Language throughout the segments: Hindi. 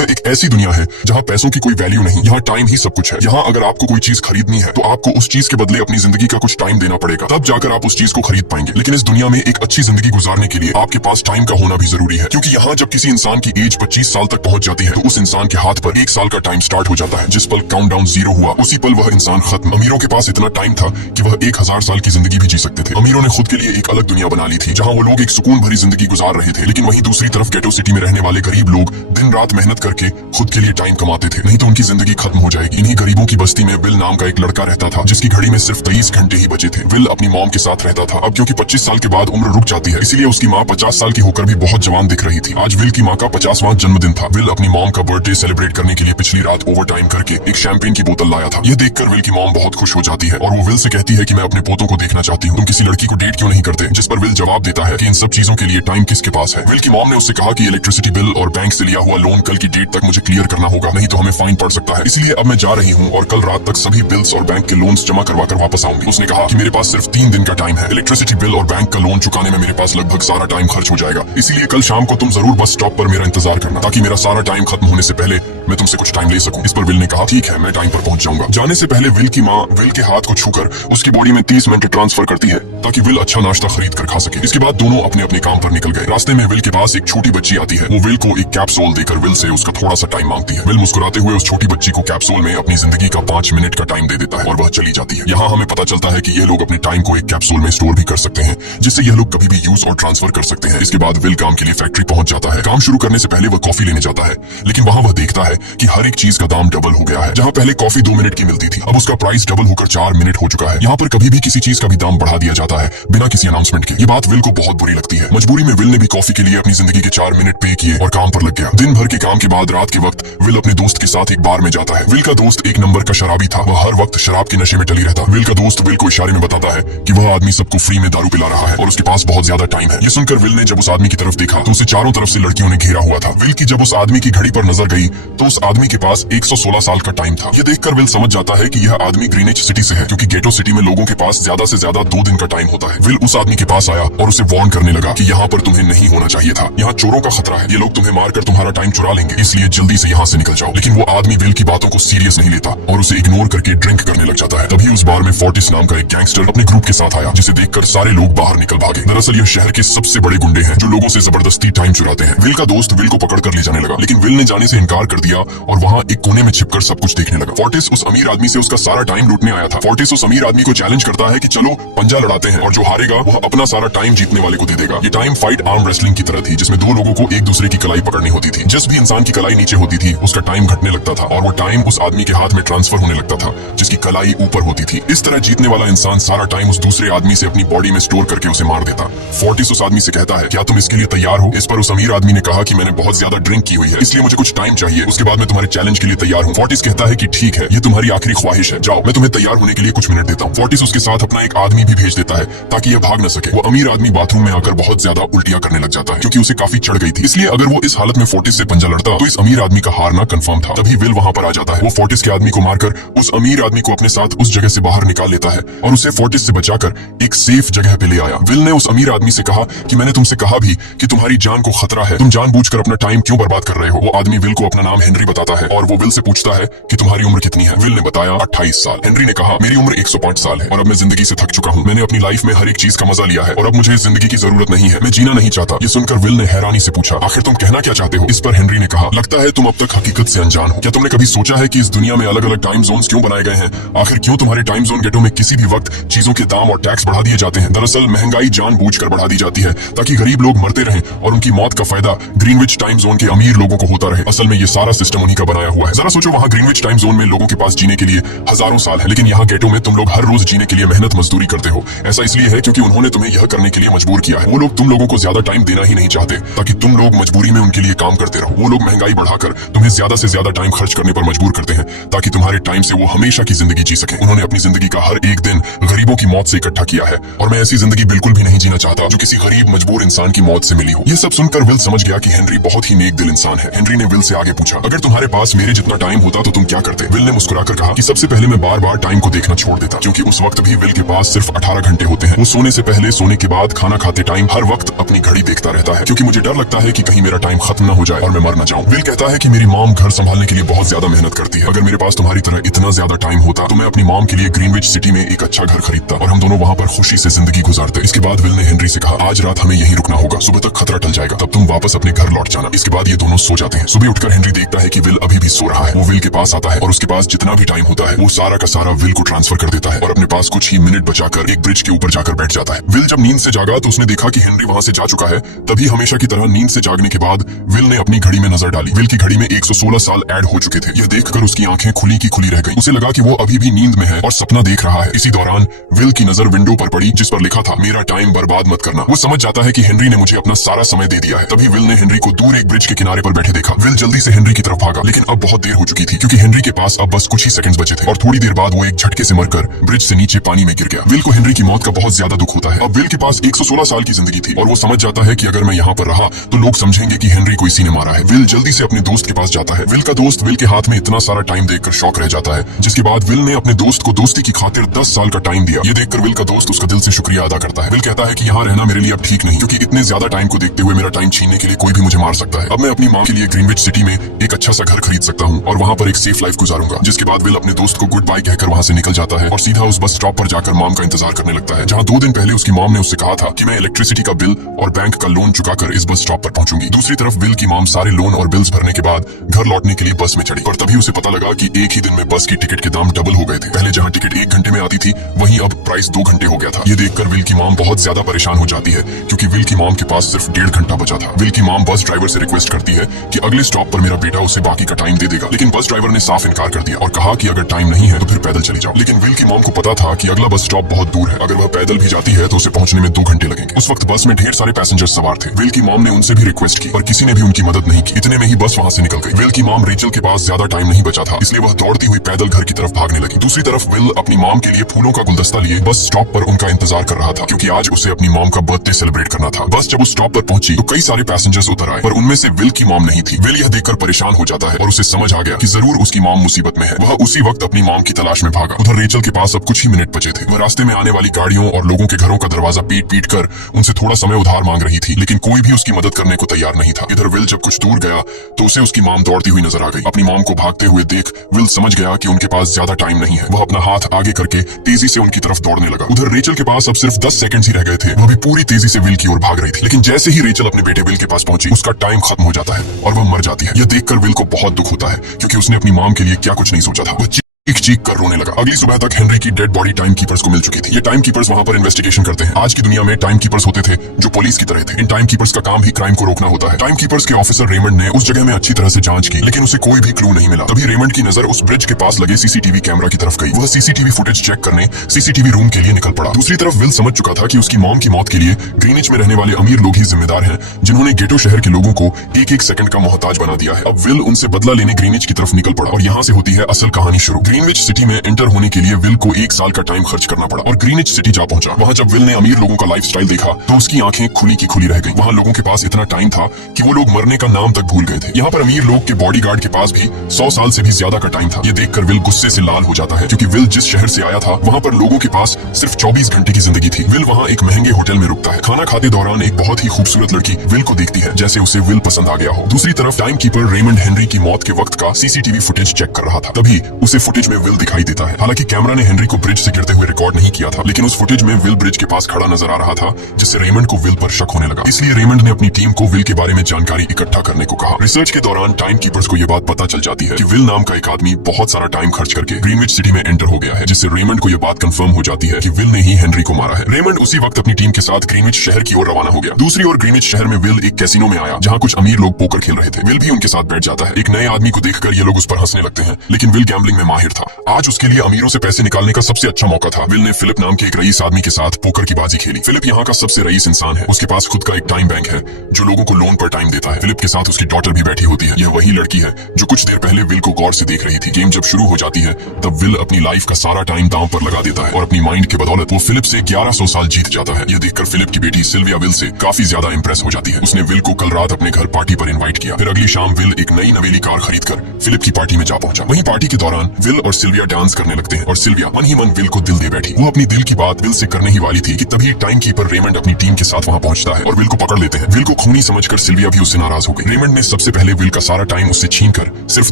यह एक ऐसी दुनिया है जहाँ पैसों की कोई वैल्यू नहीं, यहाँ टाइम ही सब कुछ है। यहाँ अगर आपको कोई चीज खरीदनी है तो आपको उस चीज के बदले अपनी जिंदगी का कुछ टाइम देना पड़ेगा, तब जाकर आप उस चीज को खरीद पाएंगे। लेकिन इस दुनिया में एक अच्छी जिंदगी गुजारने के लिए आपके पास टाइम का होना भी जरूरी है, क्योंकि यहाँ जब किसी इंसान की एज 25 साल तक पहुंच जाती है तो उस इंसान के हाथ पर 1 साल का टाइम स्टार्ट हो जाता है। जिस पल काउंटडाउन 0 हुआ उसी पल वह इंसान खत्म। अमीरों के पास इतना टाइम था कि वह 1000 साल की जिंदगी भी जी सकते थे। अमीरों ने खुद के लिए एक अलग दुनिया बना ली थी जहाँ वो लोग एक सुकून भरी जिंदगी गुजार रहे थे, लेकिन वहीं दूसरी तरफ गेटो सिटी में रहने वाले गरीब लोग दिन रात मेहनत करके खुद के लिए टाइम कमाते थे, नहीं तो उनकी जिंदगी खत्म हो जाएगी। इन्हीं गरीबों की बस्ती में विल नाम का एक लड़का रहता था जिसकी घड़ी में सिर्फ 23 घंटे ही बचे थे। विल अपनी मॉम के साथ रहता था। अब क्योंकि 25 साल के बाद उम्र रुक जाती है, इसीलिए उसकी माँ 50 साल की होकर भी बहुत जवान दिख रही थी। आज विल की माँ का 50वां जन्मदिन था। विल अपनी मॉम का बर्थडे सेलिब्रेट करने के लिए पिछली रात ओवर टाइम करके एक शैंपेन की बोतल लाया था। यह देखकर विल की मॉम बहुत खुश हो जाती है और वो विल से कहती है कि मैं अपने पोतों को देखना चाहती हूँ, तुम किसी लड़की को डेट क्यों नहीं करते? जिस पर विल जवाब देता है कि इन सब चीजों के लिए टाइम किसके पास है। विल की मॉम ने उससे कहा कि इलेक्ट्रिसिटी बिल और बैंक से लिया हुआ लोन कल की डेट तक मुझे क्लियर करना होगा, नहीं तो हमें फाइन पड़ सकता है। इसलिए अब मैं जा रही हूँ और कल रात तक सभी बिल्स और बैंक के लोन्स जमा करवाकर वापस आऊंगी। उसने कहा कि मेरे पास सिर्फ 3 दिन का टाइम है। इलेक्ट्रिसिटी बिल और बैंक का लोन चुकाने में मेरे पास लगभग सारा टाइम खर्च हो जाएगा, इसीलिए कल शाम को तुम जरूर बस स्टॉप पर मेरा इंतजार करना, ताकि मेरा सारा टाइम खत्म होने से पहले मैं तुमसे कुछ टाइम ले सकूं। इस पर विल ने कहा ठीक है, मैं टाइम पर पहुंच जाऊंगा। जाने से पहले विल की माँ विल के हाथ को छूकर उसकी बॉडी में 30 मिनट ट्रांसफर करती है ताकि विल अच्छा नाश्ता खरीद कर खा सके। इसके बाद दोनों अपने अपने काम पर निकल गए। रास्ते में विल के पास एक छोटी बच्ची आती है। वो विल को एक कैप्सूल देकर विल से उसका थोड़ा सा टाइम मांगती है। विल मुस्कुराते हुए उस छोटी बच्ची को कैप्सूल में अपनी जिंदगी का 5 मिनट का टाइम दे देता है और वह चली जाती है। यहाँ हमें पता चलता है कि ये लोग अपने टाइम को एक कैप्सूल में स्टोर भी कर सकते हैं, जिससे यह लोग कभी भी यूज और ट्रांसफर कर सकते हैं। इसके बाद विल काम के लिए फैक्ट्री पहुंच जाता है। काम शुरू करने से पहले वह कॉफी लेने जाता है, लेकिन वहाँ वह देखता है कि हर एक चीज का दाम डबल हो गया है। जहाँ पहले कॉफी 2 मिनट की मिलती थी, अब उसका प्राइस डबल होकर 4 मिनट हो चुका है। यहाँ पर कभी भी किसी चीज का भी दाम बढ़ा दिया जाता है बिना किसी अनाउंसमेंट के। ये बात विल को बहुत बुरी लगती है। मजबूरी में विल ने भी कॉफी के लिए अपनी जिंदगी के 4 मिनट पे किए और काम पर लग गया। दिन भर के काम के बाद रात के वक्त विल अपने दोस्त के साथ एक बार में जाता है। विल का दोस्त एक नंबर का शराबी था। वह हर वक्त शराब के नशे में टली रहता। विल का दोस्त विल को इशारे में बताता है कि वह आदमी सबको फ्री में दारू पिला रहा है और उसके पास बहुत ज्यादा टाइम है। ये सुनकर विल ने जब उस आदमी की तरफ देखा तो उसे चारों तरफ से लड़कियों ने घेरा हुआ था। विल की जब उस आदमी की घड़ी पर नजर गई तो उस आदमी के पास 116 साल का टाइम था। ये देखकर विल समझ जाता है कि यह आदमी ग्रीनिच सिटी से है, क्योंकि गेटो सिटी में लोगों के पास ज्यादा से ज्यादा 2 दिन का टाइम होता है। विल उस आदमी के पास आया और उसे वार्न करने लगा कि यहाँ पर तुम्हें नहीं होना चाहिए था। यहाँ चोरों का खतरा है, ये लोग तुम्हें मारकर तुम्हारा टाइम चुरा लेंगे, इसलिए जल्दी से यहाँ से निकल जाओ। लेकिन वो आदमी विल की बातों को सीरियस नहीं लेता और उसे इग्नोर करके ड्रिंक करने लग जाता है। तभी उस बार में फोर्टिस नाम का एक गैंगस्टर अपने ग्रुप के साथ आया, जिसे देखकर सारे लोग बाहर निकल भागे। दरअसल यह शहर के सबसे बड़े गुंडे हैं जो लोगों से जबरदस्ती टाइम चुराते हैं। विल का दोस्त विल को पकड़ कर ले जाने लगा, लेकिन विल ने जाने से इनकार कर दिया और वहाँ एक कोने में छिपकर सब कुछ देखने लगा। फोर्टिस उस अमीर आदमी से उसका सारा टाइम लूटने आया था। फोर्टिस उस अमीर आदमी को चैलेंज करता है कि चलो पंजा लड़ाते हैं और जो हारेगा वह अपना सारा टाइम जीतने वाले को दे देगा। ये टाइम फाइट आर्म रेसलिंग की तरह थी, जिसमें 2 लोगों को एक दूसरे की कलाई पकड़नी होती थी। जिस भी इंसान की कलाई नीचे होती थी उसका टाइम घटने लगता था और वो टाइम उस आदमी के हाथ में ट्रांसफर होने लगता था जिसकी कलाई ऊपर होती थी। इस तरह जीतने वाला इंसान सारा टाइम उस दूसरे आदमी से अपनी बॉडी में स्टोर करके उसे मार देता। फोर्टिस उस आदमी से कहता है क्या तुम इसके लिए तैयार हो? इस पर उस अमीर आदमी ने कहा कि मैंने बहुत ज्यादा ड्रिंक की हुई है, इसलिए मुझे कुछ टाइम चाहिए, उसके बाद मैं तुम्हारे चैलेंज के लिए तैयार हूँ। फोर्टिस कहता है कि ठीक है, ये तुम्हारी आखिरी ख्वाहिश है, जाओ मैं तुम्हें तैयार होने के लिए कुछ मिनट देता हूँ। फोर्टिस उसके साथ अपना एक आदमी भी भेज देता है ताकि यह भाग न सके। वो अमीर आदमी बाथरूम में आकर बहुत ज्यादा उल्टियां करने लग जाता है क्योंकि उसे काफी चढ़ गई थी, इसलिए अगर वो इस हालत में फोर्टिस से पंजा लड़ता तो इस अमीर आदमी का हारना कंफर्म था। तभी विल वहां पर आ जाता है। वो फोर्टिस के आदमी को मारकर उस अमीर आदमी को अपने साथ उस जगह से बाहर निकाल लेता है और उसे फोर्टिस से बचाकर एक सेफ जगह पे ले आया। विल ने उस अमीर आदमी से कहा कि मैंने तुमसे कहा भी कि तुम्हारी जान को खतरा है, तुम जानबूझकर अपना टाइम क्यों बर्बाद कर रहे हो? वो आदमी विल को अपना नाम हेनरी बताता है और वो विल से पूछता है कि तुम्हारी उम्र कितनी है? विल ने बताया 28 साल। हेनरी ने कहा मेरी उम्र 105 साल है और अब मैं जिंदगी से थक चुका हूँ। मैंने अपनी लाइफ में हर एक चीज का मजा लिया है और अब मुझे इस जिंदगी की जरूरत नहीं है, मैं जीना नहीं चाहता। ये सुनकर विल ने हैरानी से पूछा आखिर तुम कहना क्या चाहते हो? इस पर हेनरी ने कहा लगता है तुम अब तक हकीकत से अनजान हो। क्या तुमने कभी सोचा है कि इस दुनिया में अलग अलग टाइम जोन्स क्यों बनाए गए हैं? आखिर क्यों तुम्हारे टाइम जोन गेटो में किसी भी वक्त चीजों के दाम और टैक्स बढ़ा दिए जाते हैं? दरअसल महंगाई जानबूझकर बढ़ा दी जाती है ताकि गरीब लोग मरते रहें और उनकी मौत का फायदा ग्रीनविच टाइम जोन के अमीर लोगों को होता रहे। असल में ये सारा सिस्टम उन्हीं का बनाया हुआ है। जरा सोचो, वहाँ ग्रीनविच टाइम जोन में लोगों के पास जीने के लिए हजारों साल है, लेकिन यहाँ गेटो में तुम लोग हर रोज जीने के लिए मेहनत मजदूरी करते हो। ऐसा इसलिए है क्योंकि उन्होंने तुम्हें यह करने के लिए मजबूर किया है। वो लोग तुम लोगों को ज्यादा टाइम देना ही नहीं चाहते ताकि तुम लोग मजबूरी में उनके लिए काम करते रहो। वो लोग महंगाई बढ़ाकर तुम्हें ज्यादा से ज्यादा टाइम खर्च करने पर मजबूर करते हैं ताकि तुम्हारे टाइम से वो हमेशा की जिंदगी जी सके। उन्होंने अपनी जिंदगी का हर एक दिन गरीबों की मौत से इकट्ठा किया है और मैं ऐसी जिंदगी बिल्कुल भी नहीं जीना चाहता जो किसी गरीब मजबूर इंसान की मौत से मिली हो। ये सब सुनकर विल समझ गया कि हेनरी बहुत ही नेक दिल इंसान है। हेनरी ने विल से आगे पूछा अगर तुम्हारे पास मेरे जितना टाइम होता तो तुम क्या करते? विल ने मुस्कुराकर कहा कि सबसे पहले मैं बार बार टाइम को देखना छोड़ देता, क्योंकि उस वक्त भी विल के पास सिर्फ 18 घंटे होते हैं। वो सोने से पहले, सोने के बाद, खाना खाते टाइम हर वक्त अपनी घड़ी देखता रहता है क्योंकि मुझे डर लगता है कि कहीं मेरा टाइम खत्म न हो जाए और मैं मर न जाऊं। विल कहता है कि मेरी मॉम घर संभालने के लिए बहुत ज्यादा मेहनत करती है। अगर मेरे पास तुम्हारी तरह इतना ज्यादा टाइम होता तो मैं अपनी मॉम के लिए ग्रीनविच सिटी में एक अच्छा घर खरीदता और हम दोनों वहाँ पर खुशी से जिंदगी गुजारते। इसके बाद विल ने हेनरी से कहा, आज रात हमें यहीं रुकना होगा, सुबह तक खतरा टल जाएगा, तब तुम वापस अपने घर लौट जाना। इसके बाद ये दोनों सो जाते हैं। सुबह उठकर हेनरी देखता है कि विल अभी भी सो रहा है। वो विल के पास आता है और उसके पास जितना भी टाइम होता है वो सारा का सारा विल को ट्रांसफर कर देता है और अपने पास कुछ ही मिनट बचाकर एक ब्रिज के ऊपर जाकर बैठ जाता है। विल जब नींद से जागा तो उसने देखा कि हेनरी वहां से जा चुका है। तभी हमेशा की तरह नींद से जागने के बाद विल ने अपनी घड़ी में नजर डाली। विल की घड़ी में 116 साल ऐड हो चुके थे। यह देखकर उसकी आंखें खुली की खुली रह गई। उसे लगा कि वो अभी भी नींद में है और सपना देख रहा है। इसी दौरान विल की नजर विंडो पर पड़ी जिस पर लिखा था, मेरा टाइम बर्बाद मत करना। वो समझ जाता है कि हेनरी ने मुझे अपना सारा समय दे दिया है। तभी विल ने हेनरी को दूर एक ब्रिज के किनारे पर बैठे देखा। विल जल्दी से हेनरी की तरफ भागा, लेकिन अब बहुत देर हो चुकी थी क्योंकि हेनरी के पास अब बस कुछ ही सेकंड्स बचे थे और थोड़ी देर बाद वो एक झटके से मरकर ब्रिज से नीचे पानी में गिर गया। विल को हेनरी की मौत का बहुत ज्यादा दुख होता है। अब विल के पास 116 साल की जिंदगी थी और वो समझ जाता है कि अगर मैं यहाँ पर रहा तो लोग समझेंगे कि हेनरी को इसी ने मारा है। विल जल्दी से अपने दोस्त के पास जाता है। विल का दोस्त विल के हाथ में इतना सारा टाइम देखकर शॉक रह जाता है, जिसके बाद विल ने अपने दोस्त को दोस्ती की खातिर 10 साल का टाइम दिया। ये देखकर विल का दोस्त उसका दिल से शुक्रिया अदा करता है। विल कहता है कि यहाँ रहना मेरे लिए अब ठीक नहीं, क्योंकि इतने ज्यादा टाइम को देखते हुए मेरा टाइम छीनने के लिए कोई भी मुझे मार सकता है। अब मैं अपनी माँ के लिए ग्रीनविच सिटी में एक अच्छा सा घर खरीद सकता हूँ और वहाँ पर एक सेफ लाइफ गुजारूंगा। जिसके बाद विल अपने दोस्त को गुड बाय कहकर वहाँ से निकल जाता है और सीधा उस बस स्टॉप पर जाकर मॉम का इंतजार करने लगता है, जहाँ 2 दिन पहले उसकी मॉम ने उससे कहा था कि मैं इलेक्ट्रिसिटी का बिल और बैंक का लोन चुकाकर इस बस स्टॉप पर पहुंचूंगी। दूसरी तरफ विल की मॉम सारे लोन और बिल्स भरने के बाद घर लौटने के लिए बस में चढ़ी और तभी उसे पता लगा कि एक ही दिन में बस की टिकट के दाम डबल हो गए थे। पहले जहाँ टिकट 1 घंटे में आती थी वहीं अब प्राइस 2 घंटे हो गया था। ये देखकर विल की मॉम बहुत ज्यादा परेशान हो जाती है क्योंकि विल की मॉम के पास सिर्फ 1.5 घंटा बचा था। विल की मॉम बस ड्राइवर से रिक्वेस्ट करती है कि अगले स्टॉप पर मेरा बेटा उसे बाकी का टाइम दे देगा, लेकिन बस ड्राइवर ने साफ इनकार कर दिया और कहा कि अगर टाइम नहीं है तो फिर पैदल चली जाओ। लेकिन विल की मॉम को पता था कि अगला बस स्टॉप बहुत दूर है, अगर वह पैदल भी जाती है तो उसे पहुंचने में 2 घंटे लगेंगे। उस वक्त बस में ढेर सारे पैसेंजर्स सवार थे। विल की मॉम ने उनसे भी रिक्वेस्ट की और किसी ने भी उनकी मदद नहीं की। इतने में ही बस वहां से निकल गई। विल की मॉम रेचल के पास ज्यादा टाइम नहीं बचा था, इसलिए वह दौड़ती हुई पैदल घर की तरफ भागने लगी। दूसरी तरफ विल अपनी मॉम के लिए फूलों का गुलदस्ता लिए बस स्टॉप पर उनका इंतजार कर रहा था क्योंकि आज उसे अपनी मॉम का बर्थडे सेलिब्रेट करना था। बस जब उस स्टॉप पर पहुंची तो कई सारे पैसेंजर्स उतर आए, पर उनमें से विल की मॉम नहीं थी। विल यह देखकर परेशान हो जाता है और उसे समझ आ गया कि जरूर उसकी मॉम मुसीबत में है। वह उसी वक्त अपनी मॉम की तलाश में भागा। उधर रेचल के पास अब कुछ ही मिनट बचे थे। वह रास्ते में आने वाली गाड़ियों और लोगों के घरों का दरवाजा पीट पीट कर उनसे थोड़ा समय उधार मांग रही थी, लेकिन कोई भी उसकी मदद करने को तैयार नहीं था। इधर विल जब कुछ दूर गया तो उसे उसकी मॉम दौड़ती हुई नजर आ गई। अपनी मॉम को भागते हुए देख विल समझ गया कि उनके पास ज्यादा टाइम नहीं है। वह अपना हाथ आगे करके तेजी से उनकी तरफ दौड़ने लगा। उधर रेचल के पास अब सिर्फ 10 सेकंड्स ही रह गए थे। वह भी पूरी तेजी से विल की ओर भाग रही थी, लेकिन जैसे ही रेचल अपने बेटे विल के पास पहुंची उसका टाइम खत्म हो जाता है और वह मर जाती है। यह देखकर विल को बहुत दुख होता है क्योंकि उसने अपनी मॉम के लिए क्या कुछ नहीं सोचा था। वह चीख कर रोने लगा। अगली सुबह तक हेनरी की डेड बॉडी टाइम कीपर्स को मिल चुकी थी। ये टाइम कीपर्स वहां पर इन्वेस्टिगेशन करते हैं। आज की दुनिया में टाइम कीपर्स होते थे जो पुलिस की तरह थे। इन टाइम कीपर्स का काम ही क्राइम को रोकना होता है। टाइम कीपर्स के ऑफिसर रेमंड ने उस जगह में अच्छी तरह से जांच की, लेकिन उसे कोई भी क्लू नहीं मिला। तभी रेमंड की नजर उस ब्रिज के पास लगे सीसीटीवी कैमरा की तरफ गई। वह सीसीटीवी फुटेज चेक करने सीसीटीवी रूम के लिए निकल पड़ा। दूसरी तरफ विल समझ चुका था कि उसकी मॉम की मौत के लिए ग्रीनिच में रहने वाले अमीर लोग ही जिम्मेदार हैं, जिन्होंने गेटो शहर के लोगों को एक एक सेकंड का मोहताज बना दिया है। अब विल उनसे बदला लेने ग्रीनिच की तरफ निकल पड़ा और यहाँ से होती है असल कहानी शुरू। ग्रीनविच सिटी में एंटर होने के लिए विल को 1 साल का टाइम खर्च करना पड़ा और ग्रीनिच सिटी जा पहुंचा। वहां जब विल ने अमीर लोगों का लाइफस्टाइल देखा तो उसकी आंखें खुली की खुली रह गई। वहां लोगों के पास इतना टाइम था कि वो लोग मरने का नाम तक भूल गए थे। यहाँ पर अमीर लोग के बॉडीगार्ड के पास भी 100 साल से भी ज्यादा का टाइम था। ये देखकर विल गुस्से से लाल हो जाता है क्योंकि विल जिस शहर से आया था वहां पर लोगों के पास सिर्फ 24 घंटे की जिंदगी थी। विल वहां एक महंगे होटल में रुकता है। खाना खाते दौरान एक बहुत ही खूबसूरत लड़की विल को देखती है, जैसे उसे विल पसंद आ गया हो। दूसरी तरफ टाइम कीपर रेमंड हेनरी की मौत के वक्त का सीसीटीवी फुटेज चेक कर रहा था। तभी उसे फुटेज में विल दिखाई देता है। हालांकि कैमरा ने हेनरी को ब्रिज से गिरते हुए रिकॉर्ड नहीं किया था, लेकिन उस फुटेज में विल ब्रिज के पास खड़ा नजर आ रहा था, जिससे रेमंड को विल पर शक होने लगा। इसलिए रेमंड ने अपनी टीम को विल के बारे में जानकारी इकट्ठा करने को कहा। रिसर्च के दौरान टाइम कीपर्स को यह बात पता चल जाती है कि विल नाम का एक आदमी बहुत सारा टाइम खर्च करके ग्रीनविच सिटी में एंटर हो गया है, जिससे रेमंड को यह बात कंफर्म हो जाती है कि विल ने ही हेनरी को मारा है। रेमंड उसी वक्त अपनी टीम के साथ ग्रीनविच शहर की ओर रवाना हो गया। दूसरी ओर ग्रीनविच शहर में विल एक कैसीनो में आया, जहाँ कुछ अमीर लोग पोकर खेल रहे थे। विल भी उनके साथ बैठ जाता है। एक नए आदमी को देखकर ये लोग उस पर हंसने लगते हैं, लेकिन विल गैम्बलिंग में माहिर था। आज उसके लिए अमीरों से पैसे निकालने का सबसे अच्छा मौका था। विल ने फिलिप नाम के एक रईस आदमी के साथ पोकर की बाजी खेली। फिलिप यहाँ का सबसे रईस इंसान है। उसके पास खुद का एक टाइम बैंक है जो लोगों को लोन पर टाइम देता है। फिलिप के साथ उसकी डॉटर भी बैठी होती है। यह वही लड़की है जो कुछ देर पहले विल को गौर से देख रही थी। गेम जब शुरू हो जाती है तब विल अपनी लाइफ का सारा टाइम दांव पर लगा देता है और अपनी माइंड के बदौलत वो फिलिप से 1100 साल जीत जाता है। यह देखकर फिलिप की बेटी सिल्विया विल से काफी ज्यादा इंप्रेस हो जाती है। उसने विल को कल रात अपने घर पार्टी पर इनवाइट किया। फिर अगली शाम विल एक नई नवेली कार खरीदकर फिलिप की पार्टी में जा पहुंचा। वहीं पार्टी के दौरान विल और सिल्विया डांस करने लगते हैं और सिल्विया मन ही मन विल को दिल दे बैठी। वो अपनी दिल की बात विल से करने ही वाली थी कि तभी टाइम कीपर रेमंड अपनी टीम के साथ वहां पहुंचता है और विल को पकड़ लेते हैं। विल को खूनी समझकर सिल्विया भी उससे नाराज हो गई। रेमंड ने सबसे पहले विल का सारा टाइम उससे छीनकर सिर्फ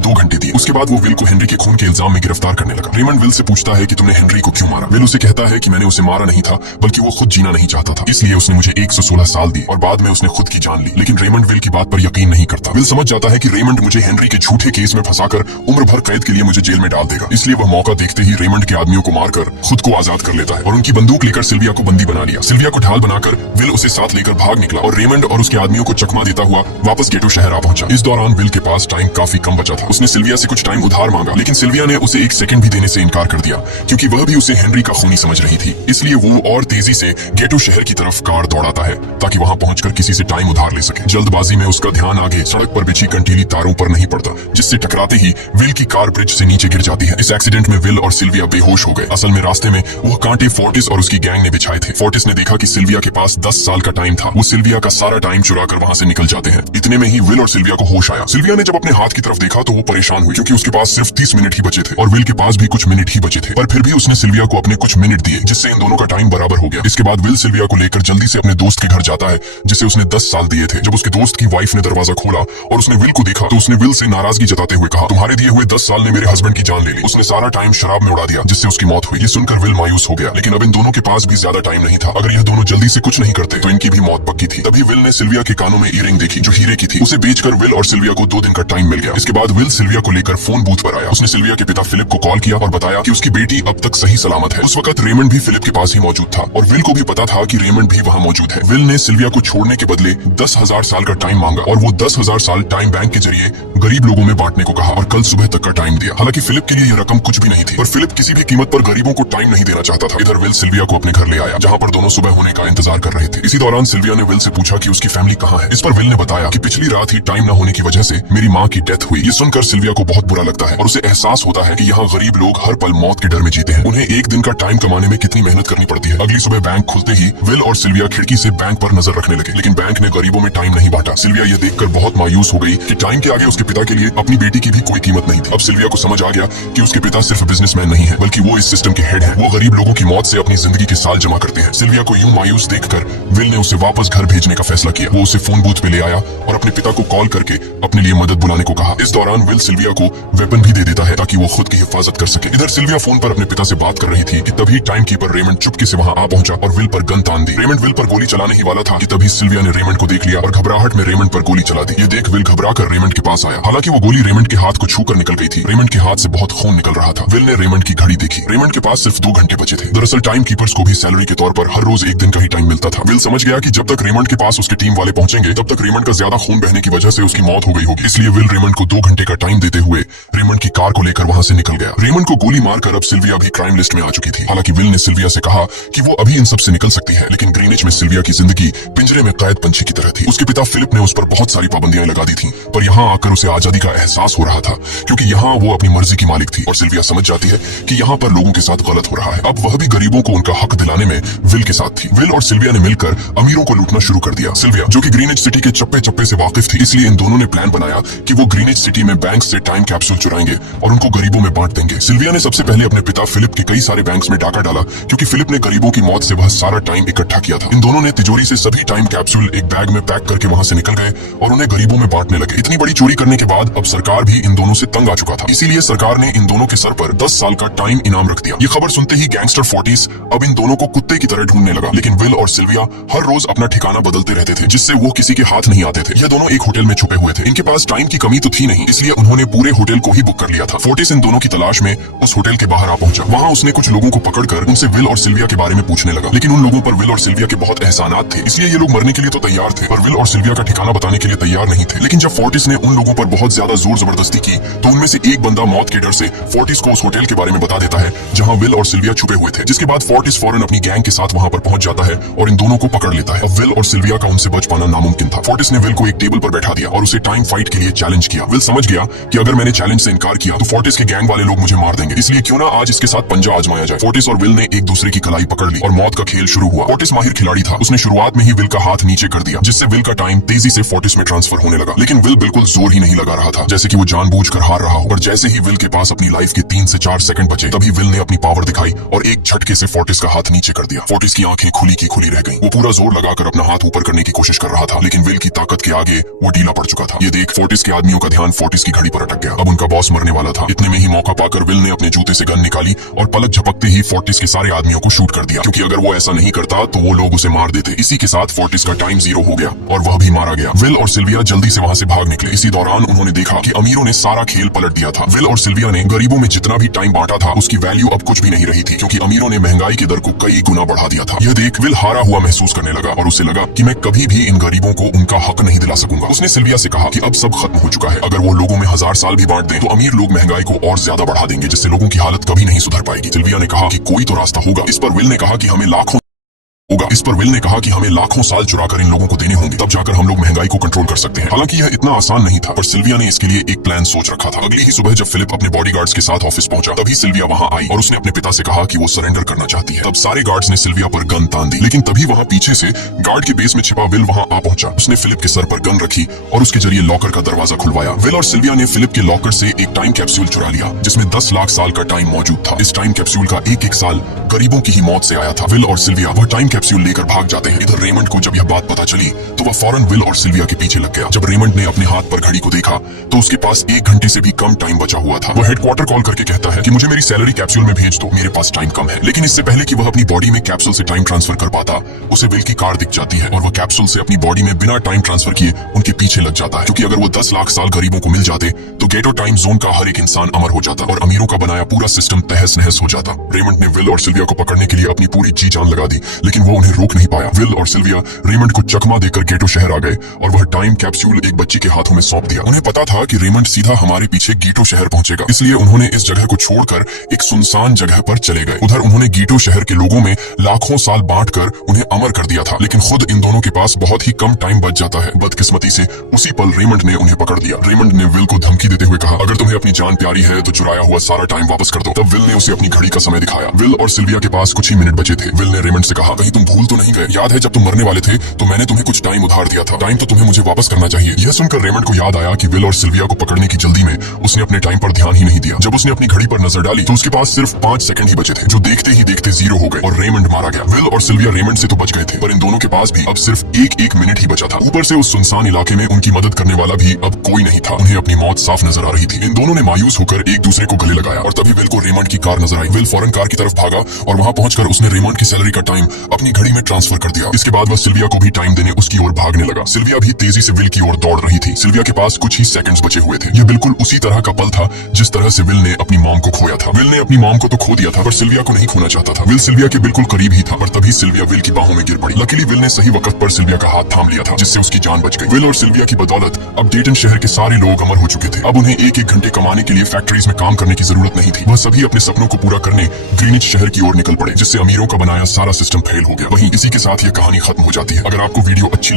2 घंटे दिए। उसके बाद वो विल को हेनरी के खून के इल्जाम में गिरफ्तार करने लगा। रेमंड विल से पूछता है कि तुमने हेनरी को क्यों मारा। विल उसे कहता है कि मैंने उसे मारा नहीं था, बल्कि वो खुद जीना नहीं चाहता था, इसलिए उसने मुझे 116 साल दिए और बाद में उसने खुद की जान ली। लेकिन रेमंड विल की बात पर यकीन नहीं करता। विल समझ जाता है कि रेमंड मुझे हेनरी के झूठे केस में फंसाकर उम्र भर कैद के लिए मुझे जेल में डाल देगा, इसलिए वह मौका देखते ही रेमंड के आदमियों को मारकर खुद को आजाद कर लेता है और उनकी बंदूक लेकर सिल्विया को बंदी बना लिया। सिल्विया को ढाल बनाकर विल उसे साथ लेकर भाग निकला और रेमंड और उसके आदमियों को चकमा देता हुआ वापस गेटो शहर आ पहुंचा। इस दौरान विल के पास टाइम काफी कम बचा था। उसने सिल्विया से कुछ टाइम उधार मांगा, लेकिन सिल्विया ने उसे 1 सेकंड भी देने से इनकार कर दिया, क्योंकि वह भी उसे हेनरी का खूनी समझ रही थी। इसलिए वो और तेजी से गेटो शहर की तरफ कार दौड़ाता है ताकि वहां पहुंचकर किसी से टाइम उधार ले सके। जल्दबाजी में उसका ध्यान आगे सड़क पर बिछी कंटीली तारों पर नहीं पड़ता, जिससे टकराते ही विल की कार ब्रिज से नीचे गिर जाती है। इस एक्सीडेंट में विल और सिल्विया बेहोश हो गए। असल में रास्ते में वह कांटे फोर्टिस और उसकी गैंग ने बिछाए थे। फोर्टिस ने देखा कि सिल्विया के पास 10 साल का टाइम था। वो सिल्विया का सारा टाइम चुरा कर वहां से निकल जाते हैं। इतने में ही विल और सिल्विया को होश आया। सिल्विया ने जब अपने हाथ की तरफ देखा तो वो परेशान हुई, क्योंकि उसके पास सिर्फ 30 मिनट ही बचे थे और विल के पास भी कुछ मिनट ही बचे थे। पर फिर भी उसने सिल्विया को अपने कुछ मिनट दिए, जिससे इन दोनों का टाइम बराबर हो गया। इसके बाद विल सिल्विया को लेकर जल्दी से अपने दोस्त के घर जाता है, जिसे उसने 10 साल दिए थे। जब उसके दोस्त की वाइफ ने दरवाजा खोला और उसने विल को देखा तो उसने विल से नाराजगी जताते हुए कहा, तुम्हारे दिए हुए 10 साल ने मेरे हस्बैंड की जान ले ली। उसने सारा टाइम शराब में उड़ा दिया, जिससे उसकी मौत हुई। ये सुनकर विल मायूस हो गया, लेकिन अब इन दोनों के पास भी ज्यादा टाइम नहीं था। अगर यह दोनों जल्दी से कुछ नहीं करते तो इनकी भी मौत पक्की थी। तभी विल ने सिल्विया के कानों में ईयरिंग देखी जो हीरे की थी। उसे बेचकर विल और सिल्विया को 2 दिन का टाइम मिल गया। इसके बाद विल सिल्विया को लेकर फोन बूथ पर आया। उसने सिल्विया के पिता फिलिप को कॉल किया और बताया कि उसकी बेटी अब तक सही सलामत है। उस वक्त रेमंड भी फिलिप के पास ही मौजूद था और विल को भी पता था कि रेमंड भी वहां मौजूद है। विल ने सिल्विया को छोड़ने के बदले 10,000 साल का टाइम मांगा और वो 10,000 साल टाइम बैंक के जरिए गरीब लोगों में बांटने को कहा और कल सुबह तक का टाइम दिया। हालांकि फिलिप के लिए यह रकम कुछ भी नहीं थी, पर फिलिप किसी भी कीमत पर गरीबों को टाइम नहीं देना चाहता था। इधर विल सिल्विया को अपने घर ले आया, जहां पर दोनों सुबह होने का इंतजार कर रहे थे। इसी दौरान सिल्विया ने विल से पूछा कि उसकी फैमिली कहाँ है। इस पर विल ने बताया कि पिछली रात ही टाइम न होने की वजह से मेरी माँ की डेथ हुई। ये सुनकर सिल्विया को बहुत बुरा लगता है और उसे एहसास होता है कि यहाँ गरीब लोग हर पल मौत के डर में जीते हैं। उन्हें एक दिन का टाइम कमाने में कितनी मेहनत करनी पड़ती है। अगली सुबह बैंक खुलते ही विल और सिल्विया खिड़की से बैंक पर नजर रखने लगे, लेकिन बैंक ने गरीबों में टाइम नहीं बांटा। सिल्विया यह देखकर बहुत मायूस हो गई कि टाइम के आगे उसके पिता के लिए अपनी बेटी की भी कोई कीमत नहीं थी। अब सिल्विया को समझ आ गया कि उसके पिता सिर्फ बिजनेसमैन नहीं है, बल्कि वो इस सिस्टम के हेड हैं। वो गरीब लोगों की मौत से अपनी जिंदगी के साल जमा करते हैं। सिल्विया को यूं मायूस देखकर विल ने उसे वापस घर भेजने का फैसला किया। वो उसे फोन बूथ पे ले आया और अपने पिता को कॉल करके अपने लिए मदद बुलाने को कहा। इस दौरान विल सिल्विया को वेपन भी दे देता है ताकि वो खुद की हिफाजत कर सके। इधर सिल्विया फोन पर अपने पिता से बात कर रही थी कि तभी टाइम कीपर रेमंड चुपके से वहां आ पहुंचा और विल पर गन तान दी। रेमंड विल पर गोली चलाने ही वाला था कि तभी सिल्विया ने रेमंड को देख लिया और घबराहट में रेमंड पर गोली चला दी। ये देख विल घबरा कर रेमंड के पास आया। हालांकि वो गोली रेमंड के हाथ को छूकर निकल गई थी। रेमंड के हाथ से बहुत खून निकल रहा था। विल ने रेमंड की घड़ी देखी। रेमंड के पास सिर्फ 2 घंटे बचे थे। दरअसल टाइम कीपर्स को भी सैलरी के तौर पर हर रोज 1 दिन का ही टाइम मिलता था। विल समझ गया कि जब तक रेमंड के पास उसके टीम वाले पहुंचेंगे तब तक रेमंड का ज्यादा खून बहने की वजह से उसकी मौत हो गई होगी। इसलिए विल रेमंड को 2 घंटे का टाइम देते हुए रेमंड की कार को लेकर वहां से निकल गया। रेमंड को गोली मारकर अब सिल्विया भी क्राइम लिस्ट में आ चुकी थी। हालांकि विल ने सिल्विया से कहा कि वो अभी इन सब से निकल सकती है, लेकिन ग्रीनिच में सिल्विया की जिंदगी पिंजरे में कैद पंछी की तरह थी। उसके पिता फिलिप ने उस पर बहुत सारी पाबंदियां लगा दी थी, पर यहाँ आकर उसे आजादी का एहसास हो रहा था, क्योंकि यहाँ वो अपनी मर्जी की मालिक थी। और सिल्विया समझ जाती है कि यहाँ पर लोगों के साथ गलत हो रहा है। अब वह भी गरीबों को उनका हक दिलाने में विल के साथ थी। विल और सिल्विया ने मिलकर अमीरों को लूटना शुरू कर दिया। सिल्विया जो कि ग्रीनिच सिटी के चप्पे चप्पे से वाकिफ थी, इसलिए इन दोनों ने प्लान बनाया कि वो ग्रीनिच सिटी में बैंक से टाइम कैप्सूल चुराएंगे और उनको गरीबों में बांट देंगे। सिल्विया ने सबसे पहले अपने पिता फिलिप के कई सारे बैंक्स में डाका डाला, क्योंकि फिलिप ने गरीबों की मौत से वह सारा टाइम इकट्ठा किया था। इन दोनों ने तिजोरी से सभी टाइम कैप्सूल एक बैग में पैक करके वहां से निकल गए और उन्हें गरीबों में बांटने लगे। इतनी बड़ी चोरी करने के बाद अब सरकार भी इन दोनों से तंग आ चुका था, इसीलिए सरकार ने इन दोनों के सर पर 10 साल का टाइम इनाम रख दिया। ये खबर सुनते ही गैंगस्टर फोर्टिस अब इन दोनों को कुत्ते की तरह ढूंढने लगा, लेकिन विल और सिल्विया हर रोज अपना ठिकाना बदलते रहते थे, जिससे वो किसी के हाथ नहीं आते थे। ये दोनों एक होटल में छुपे हुए थे। इनके पास टाइम की कमी तो थी नहीं, इसलिए उन्होंने पूरे होटल को ही बुक कर लिया था। फोर्टिस इन दोनों की तलाश में उस होटल के बाहर आ पहुंचा। वहां उसने कुछ लोगों को पकड़कर उनसे विल और सिल्विया के बारे में पूछने लगा, लेकिन उन लोगों पर विल और सिल्विया के बहुत एहसानात थे, इसलिए ये लोग मरने के लिए तो तैयार थे, पर विल और सिल्विया का ठिकाना बताने के लिए तैयार नहीं थे। लेकिन जब फोर्टिस ने उन लोगों पर बहुत ज्यादा जोर जबरदस्ती की तो उनमें से एक बंदा मौत के डर से फोर्टिस को उस होटल के बारे में बता देता है जहां विल और सिल्विया छुपे हुए थे, जिसके बाद फोर्टिस फौरन अपनी गैंग के साथ वहां पर पहुंच जाता है और इन दोनों को पकड़ लेता है। अब विल और सिल्विया का उनसे बच पाना नामुमकिन था। फोर्टिस ने विल को एक टेबल पर बैठा दिया और उसे टाइम फाइट के लिए चैलेंज किया। विल समझ गया कि अगर मैंने चैलेंज से इनकार किया तो फोर्टिस के गैंग वाले लोग मुझे मार देंगे, इसलिए क्यों ना आज इसके साथ पंजा आजमाया जाए। फोर्टिस और विल ने एक दूसरे की कलाई पकड़ ली और मौत का खेल शुरू हुआ। फोर्टिस माहिर खिलाड़ी था, उसने शुरुआत में ही विल का हाथ नीचे कर दिया, जिससे विल का टाइम तेजी से फोर्टिस में ट्रांसफर होने लगा। लेकिन विल बिल्कुल जोर ही नहीं लगा रहा था, जैसे कि वो जानबूझकर हार रहा हो। और जैसे ही विल के पास अपनी लाइफ के 3 से 4 सेकंड बचे तभी विल ने अपनी पावर दिखाई और एक झटके से फोर्टिस का हाथ नीचे कर दिया। फोर्टिस की आंखें खुली की खुली रह गईं। वो पूरा जोर लगाकर अपना हाथ ऊपर करने की कोशिश कर रहा था, लेकिन विल की ताकत के आगे वो ढीला पड़ चुका था। ये देख फोर्टिस के आदमियों का ध्यान फोर्टिस की घड़ी पर अटक गया। अब उनका बॉस मरने वाला था। इतने में ही मौका पाकर विल ने अपने जूते से गन निकाली और पलक झपकते ही फोर्टिस के सारे आदमियों को शूट कर दिया, क्योंकि अगर वो ऐसा नहीं करता तो वो लोग उसे मार देते। इसी के साथ फोर्टिस का टाइम 0 हो गया और वह भी मारा गया। विल और सिल्विया जल्दी से वहां से भाग निकले। इसी दौरान उन्होंने देखा कि अमीरों ने सारा खेल पलट दिया था। विल और सिल्विया ने गरीबों में जितना भी टाइम बांटा था उसकी वैल्यू अब कुछ भी नहीं रही थी, क्योंकि अमीरों ने महंगाई की दर को कई गुना बढ़ा दिया था। यह देख विल हारा हुआ महसूस करने लगा और उसे लगा कि मैं कभी भी इन गरीबों को उनका हक नहीं दिला सकूंगा। उसने सिल्विया से कहा कि अब सब खत्म हो चुका है। अगर वो लोगों में 1000 साल भी बांट दें तो अमीर लोग महंगाई को और ज्यादा बढ़ा देंगे, जिससे लोगों की हालत कभी नहीं सुधर पाएगी। सिल्विया ने कहा कि कोई तो रास्ता होगा। इस पर विल ने कहा कि हमें लाखों साल चुराकर इन लोगों को देने होंगे, तब जाकर हम लोग महंगाई को कंट्रोल कर सकते हैं। हालांकि यह इतना आसान नहीं था, पर सिल्विया ने इसके लिए एक प्लान सोच रखा था। अगली ही सुबह जब फिलिप अपने बॉडीगार्ड्स के साथ ऑफिस पहुंचा, तभी सिल्विया वहां आई और उसने अपने पिता से कहा कि वो सरेंडर करना चाहती है। तब सारे गार्ड्स ने सिल्विया पर गन तान दी, लेकिन तभी वहां पीछे से गार्ड के बेस में छिपा विल वहां आ पहुंचा। उसने फिलिप के सर पर गन रखी और उसके जरिए लॉकर का दरवाजा खुलवाया। विल और सिल्विया ने फिलिप के लॉकर से एक टाइम कैप्सूल चुरा लिया, जिसमें 10 लाख साल का टाइम मौजूद था। इस टाइम कैप्सूल का एक साल गरीबों की ही मौत से आया था। विल और सिल्विया वह टाइम कैप्सूल लेकर भाग जाते हैं। इधर रेमंड को जब यह बात पता चली तो वह फौरन विल और सिल्विया के पीछे लग गया। जब रेमंड ने अपने हाथ पर घड़ी को देखा तो उसके पास 1 घंटे से भी कम टाइम बचा हुआ था। वह हेडक्वार्टर कॉल करके कहता है कि मुझे मेरी सैलरी कैप्सूल में भेज दो, मेरे पास टाइम कम है। लेकिन इससे पहले कि वह अपनी बॉडी में कैप्सूल से टाइम ट्रांसफर कर पाता, उसे विल की कार दिख जाती है और वह कैप्सूल से अपनी बॉडी में बिना टाइम ट्रांसफर किए उनके पीछे लग जाता है, क्योंकि अगर वो 10 लाख साल गरीबों को मिल जाते तो गेटो टाइम जोन का हर एक इंसान अमर हो जाता और अमीरों का बनाया पूरा सिस्टम तहस नहस हो जाता। रेमंड ने विल और सिल्विया को पकड़ने के लिए अपनी पूरी जी जान लगा दी, लेकिन वो उन्हें रोक नहीं पाया। विल और सिल्विया रेमंड को चकमा देकर गेटो शहर आ गए और वह टाइम कैप्सूल एक बच्ची के हाथों में सौंप दिया। उन्हें पता था कि रेमंड सीधा हमारे पीछे गीटो शहर पहुंचेगा, इसलिए उन्होंने इस जगह को छोड़कर एक सुनसान जगह पर चले गए। उधर उन्होंने गीटो शहर के लोगों में लाखों साल बांटकर उन्हें अमर कर दिया था, लेकिन खुद इन दोनों के पास बहुत ही कम टाइम बच जाता है। बदकिस्मती से उसी पल रेमंड ने उन्हें पकड़ लिया। रेमंड ने विल को धमकी देते हुए कहा, अगर तुम्हें अपनी जान प्यारी है तो चुराया हुआ सारा टाइम वापस कर दो। तब विल ने उसे अपनी घड़ी का समय दिखाया। विल और सिल्विया के पास कुछ ही मिनट बचे थे। विल ने रेमंड से कहा, कहीं तुम भूल तो नहीं गए? याद है जब तुम मरने वाले थे तो मैंने तुम्हें कुछ टाइम उधार दिया था, टाइम तो तुम्हें मुझे वापस करना चाहिए। यह सुनकर रेमंड को याद आया कि विल और सिल्विया को पकड़ने की जल्दी में उसने अपने टाइम पर ध्यान ही नहीं दिया। जब उसने अपनी घड़ी पर नजर डाली तो उसके पास सिर्फ 5 सेकंड ही बचे थे, जो देखते ही देखते 0 हो गए और रेमंड मारा गया। विल और सिल्विया रेमंड से तो बच गए थे, पर इन दोनों के पास भी अब सिर्फ एक मिनट ही बचा था। ऊपर से उस सुनसान इलाके में उनकी मदद करने वाला भी अब कोई नहीं था। उन्हें अपनी मौत साफ नजर आ रही थी। इन दोनों ने मायूस होकर एक दूसरे को गले लगाया और तभी विल को रेमंड की कार नजर आई। विल फौरन कार की तरफ भागा और वहां पहुंचकर उसने रेमंड की सैलरी का टाइम अपनी घड़ी में ट्रांसफर कर दिया। इसके बाद वह सिल्विया को भी टाइम देने उसकी ओर भागने लगा। सिल्विया भी तेजी से विल की ओर दौड़ रही थी। सिल्विया के पास कुछ ही सेकंड्स बचे हुए थे। यह बिल्कुल उसी तरह का पल था जिस तरह से विल ने अपनी मॉम को खोया था। विल ने अपनी मॉम को तो खो दिया था, पर सिल्विया को नहीं खोना चाहता था। विल सिल्विया के बिल्कुल करीब ही था, पर तभी सिल्विया विल की बाहों में गिर पड़ी। लकीली विल ने सही वक्त पर सिल्विया का हाथ थाम लिया था, जिससे उसकी जान बच गई। विल और सिल्विया की बदौलत अब डेटन शहर के सारे लोग अमर हो चुके थे। अब उन्हें एक घंटे कमाने के लिए फैक्ट्रीज में काम करने की जरूरत नहीं थी। वह सभी अपने सपनों को पूरा करने ग्रीनिच शहर की ओर निकल पड़े, जिससे अमीरों का बनाया सारा सिस्टम फेल हो गया। वहीं इसी के साथ यह कहानी खत्म हो जाती है। अगर आपको वीडियो अच्छी